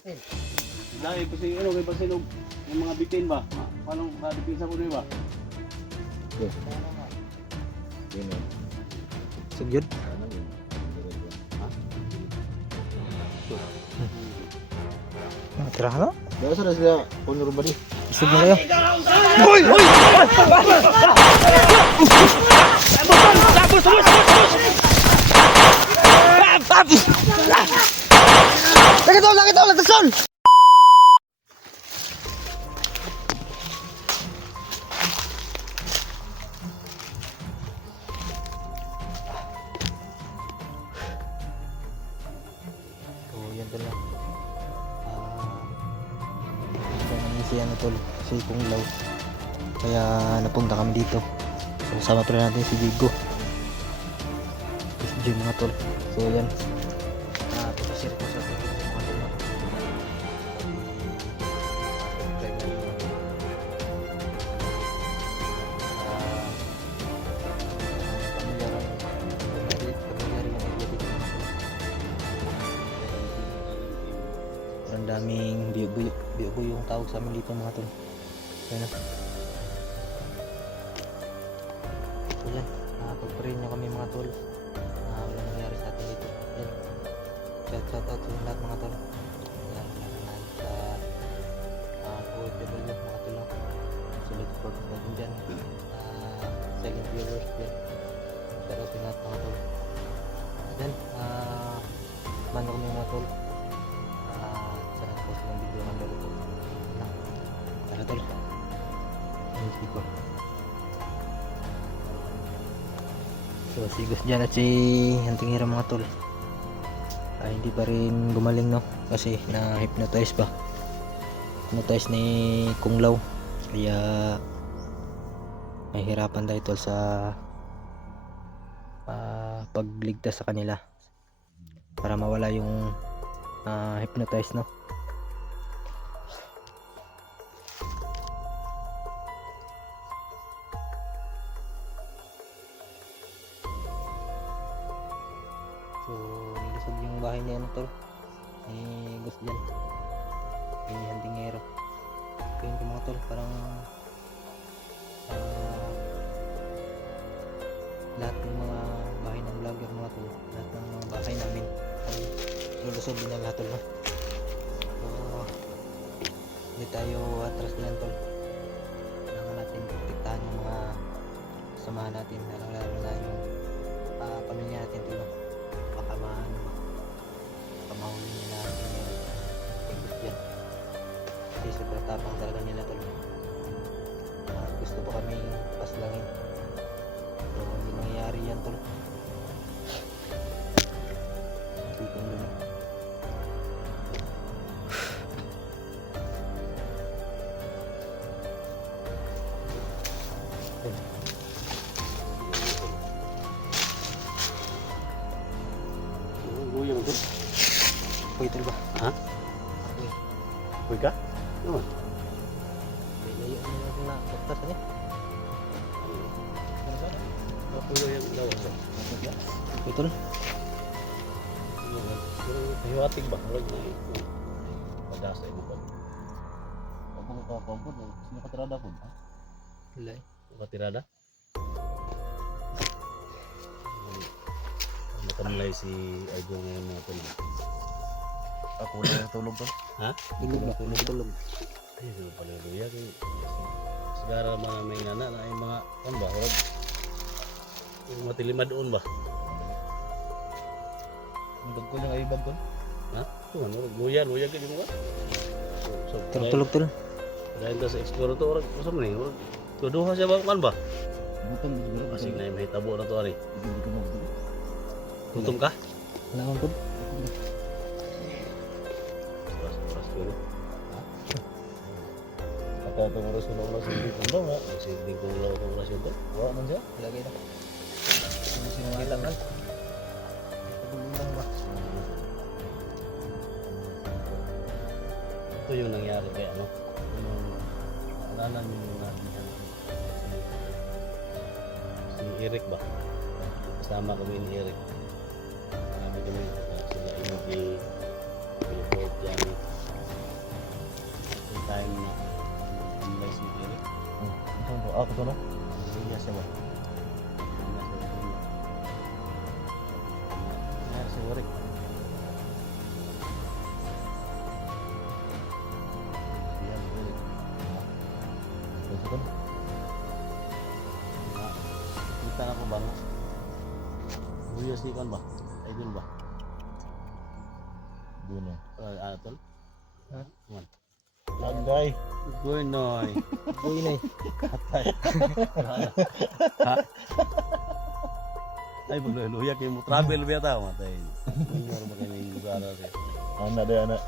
Dahil kasi ano kay Pasinog yung mga bitin ba? Paano kadipisa ko ba? Yun yun. Sugyod. Ano yun? Tira na. Dasa na sila punur ba di? Isog na kayo. Uy! Uy! Sakit tol! Latasan! So, yan tol na. Si ano tol, si Kunglaw. Kaya napunta kami dito. So, kasama pala natin si Digo. Si Jim mga tol. So yan. Papashare ko sa atin mga tol. Subscribe na yun. Ang daming biyo yung tawag sa amin dito mga tol. Ayan na. So yan, pagparin nyo kami mga tol. Wala nangyari sa atin dito. Yan. Shout out sa lahat mga tol. Yan, lalo na sa OFW mga tol. Sulit support natin dyan. Silent viewers yan. Shout out sa lahat mga tol. Yan, mano kami mga tol. Sana po sa video ng lolo ko. Tara tol. Sigos. So sigos dyan at si Hunting Hira mga tol. Hindi pa rin gumaling no. Kasi na-hypnotize ba. Hypnotize ni Kunglaw. Kaya may hirapan tayo tol sa pagligtas sa kanila. Para mawala yung hypnotize no. So nilusog yung bahay niya tol. Ni Gus dyan. Ni Handingero. Kaya yung mga tol parang lahat ng mga bahay ng vlogger mga tol. Lahat ng mga bahay namin ay lulusog din na lahat tol. So hindi tayo atras din tol. Kailangan natin protektahan yung mga kasamahan natin. Lalo na yung pamilya natin tol. Baka mahuli nila yung yan. Kasi sobrang tapang talaga nila tol. Gusto pa kami paslangin. So hindi nangyayari yan tol. Dito na. Guyang tol. Uy tol ba? Ha? Uy ka? Naman. Layo na natin na doktas niya. Ako yung lawas. Uy tol. Hiwatig ba? Huwag na ito. Madasa ito ba? Ako nakapampod. Sino katirada po? Wala eh. Katirada? Matamlay si Idol ngayon natin. Ako na tulog to. Ha? Tulog na. Tulog. Ay, ito pala luya. Sigara mga may nana na ay mga kan ba? Huwag matilima doon ba? Ang bag ko lang ay bag ko. Ha? Ito ano? Luya ka yung ba? Tulog tol. Dahil sa explore to, orang usap nih, orang tuduhan siya ba kan ba? Butong siguro Masih na may tabo na to ari. Hindi ko magdala. Tutom ka? Wala akong tol. Pas dulu. Apa itu ngurus ulang sendiri pun dong, sendiri pun ulang sendiri. Wala man siya. Lagi na. Sinungilan na. Tulong ba? Ito yung nangyari kay ano. Naalala niyo yung natin yan. Si Eric ba? Kasama kami ni Eric. Marami kami sila Inogi, Billboard, Yanni. Ako to no? Iya siya ba? Iya siya warik. Iya warik. Ito ko. Kita na ko bang? Buyos ni kan ba? Ay dun ba? Dun na. Atol? Ha? Man. Agay. Goy noy. Uy na eh. Katay. Ha? Ay luya kay mo travel biya ta matay. Inyor ba kay yung lugar ate. Anak deh anak.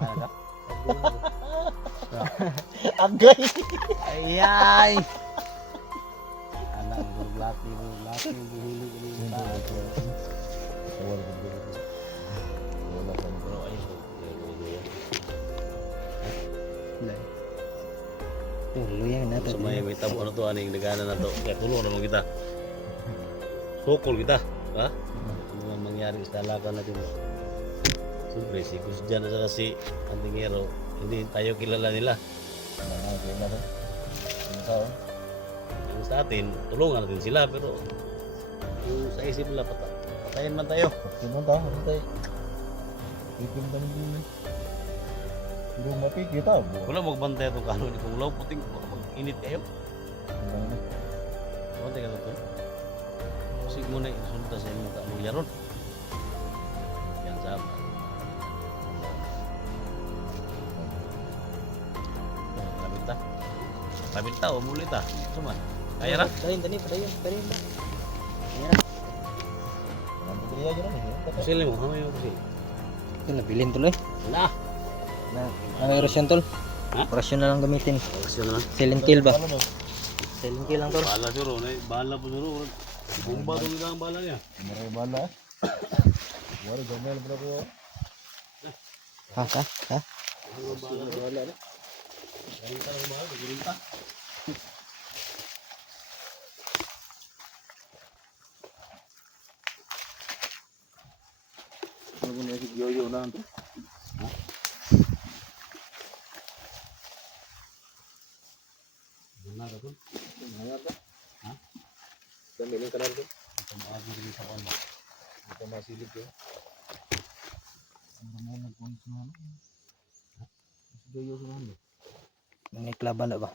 Anak. Agay. Ayay! Anak laki buhili ini. Awal begitu. Wala kan pero ay Luya na so may tabo ano to aning nagana na to. Kaya tulong naman kita. Sokol kita, ha? Ano man mangyari sa dalakan natin. Siyempre, si Kusjan at saka si Antingero, hindi tayo kilala nila. Yung sa atin, tulungan natin sila, pero yung sa isip nila, patayin man tayo. Patayin man tayo, patay. Pipin kami din. Hindi mo mapikita. Wala magbantay itong kanon. Kung law puting, mag-init kayo. Bantay ka ito. Sig mo na isunod sa inyo kaluya ron. Yan sama. Labit ta o muli ta. Cuma. Kaya ra. Tarin ba? Kaya ra. Pagkakaliya dyan na. Kusili mo. Hamay mo kusili. Ito nabilin tuloy. Wala. Ang erosyon tol. Ha? Orasyon na lang gamitin. Orasyon na. Silent kill ba? Silent kill lang tol. Bala suro. Bala po suro. Bumba itong ilang bala niya. Maray bala. Wala gamel pala ko. Ha? Bala na. Garinta lang ba? Garinta. Ano mo na si Yoyo na ito? Ha? Guna ka ito? Guna ka? Ha? Damiling ka na ito? Ito maagi rin sa kanya. Ito masilip ko. Ano mo nagpunit na ano? Ha? Si Yoyo sa ano? Naniklaban na ba?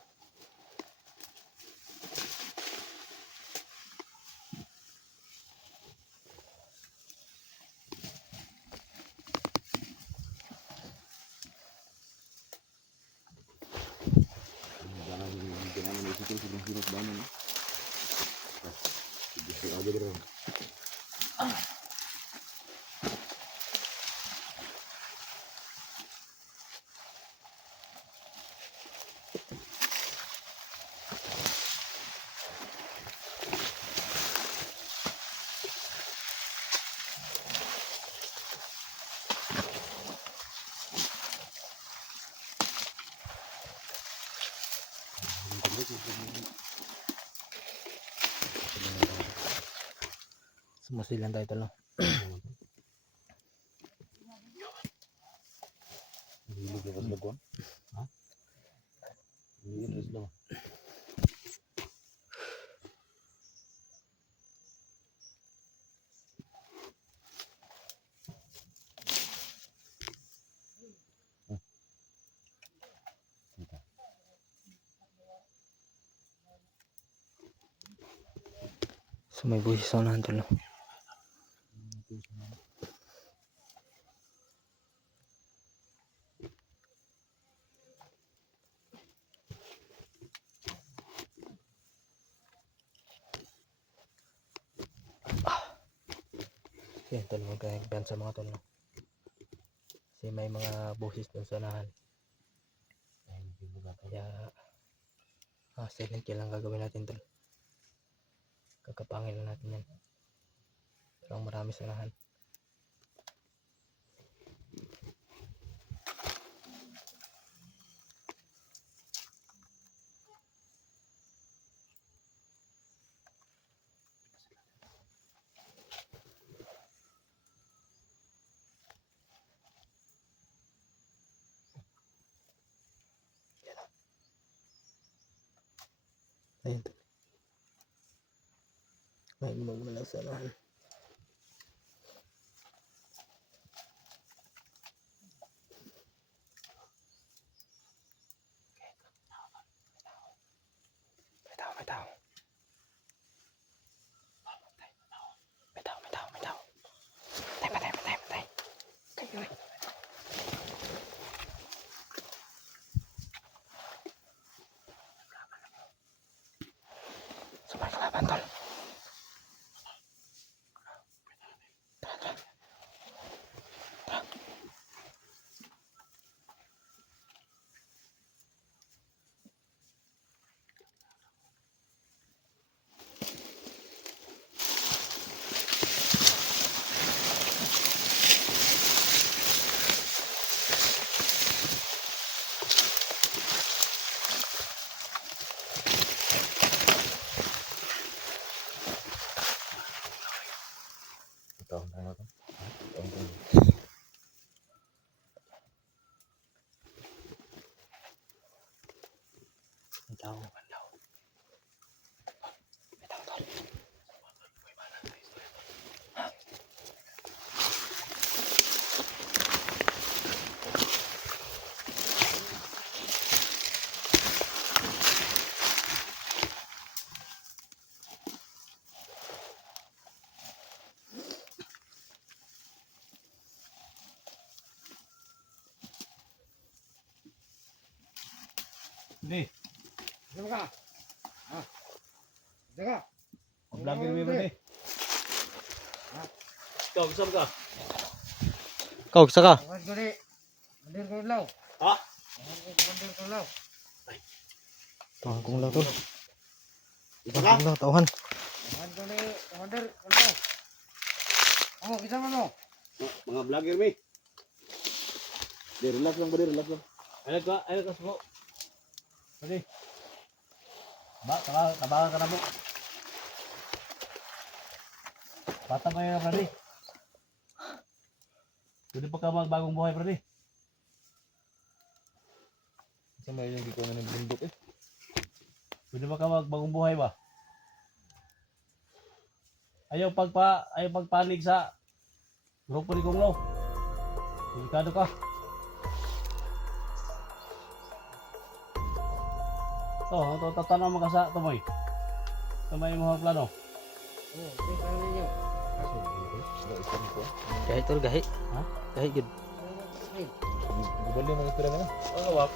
Sumasilan tayo tol. Hilog ka sa lagon? Ha? Hilog ka sa lagon? So may buhis sa unahan tol. Yan tol, magkahigdan sa mga tol. No? Kasi may mga buhis dun sa unahan. Kaya silent kill lang gagawin natin tol. Kakapangin lang natin yan. Parang marami sa unahan. Ayun. May magmalasarahan. May tao. May tao. Patay. Kayo eh. Sumay kalaban, tol. Tara. Ito, ano to? Ito. May tao. Tol. Hindi. Saan ka? Ha? Saan ka? Vlogger mo ba di? Ikaw, saan ka? Kau, saka. Awan ko ni. Mandir ko lang. Ha? Mandir ko lang. Tawhan kong lang, tol. Ito ka? Tawhan lang, tawhan. Awan ko ni. Mandir ko lang. Oh, kita mo. Mga vlogger mi. Di, relax lang ba di? Relax lang. Ayun ka, suko. Pwede. Tabakan ka na mo. Bata pa yun, Brady. Pwede pa ka magbagong buhay, Brady. Kasi may yung giko na ng bundok eh. Pwede pa ka magbagong buhay ba? Ayaw pagpanig sa grupo ni Kunglo. Delikado ka. Ito, tatanaw mo ka sa tumoy. Tumoy mo ang plano. Oh, ito ano ninyo? Gahi, tol, gahi. Ha? Gahi, good. Gubali mga pera na. Oo, wap.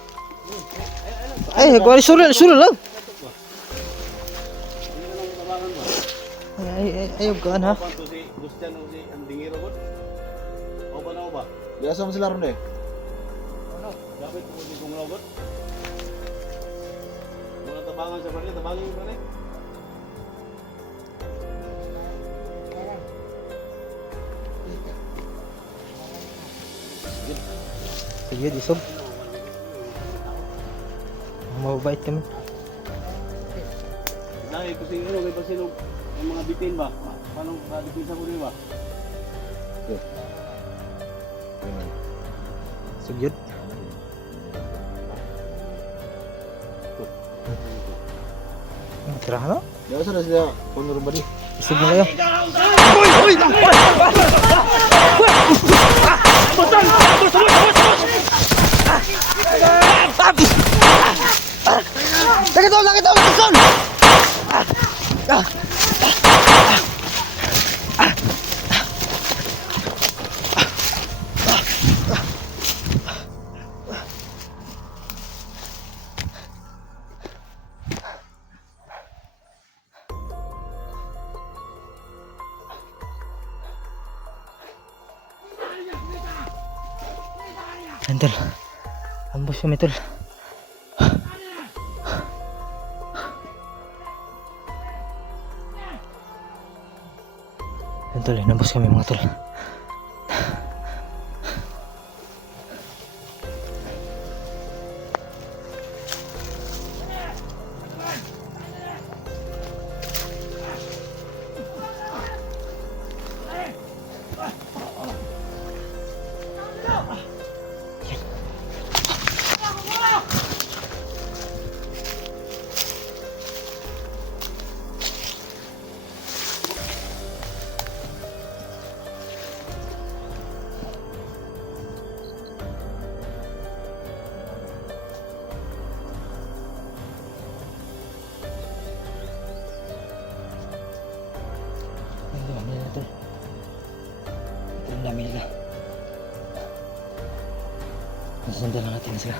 Ay, gawari sulul lang. Ayaw ka, ha? Panto si Gustian o si Andingiro ko. O ba na ba? Biasa mo sila ron eh. Ano? Dapat po si Kunglo ko. Muna tabangan sa Brady, tabangin mo Brady. Sige, isog. Mababait kami. Dahil kasi ano, may pasinog ang mga bitin ba? Paano ka-dipisa ko rin ba? Sugyod. Tirahan, no? Biasa na sila. Kung ron ba di? Isog na kayo. Lakit tol! Son! Tol. Ambos kami, tol. Tol, inambos kami mga tol. Susundan lang natin sila.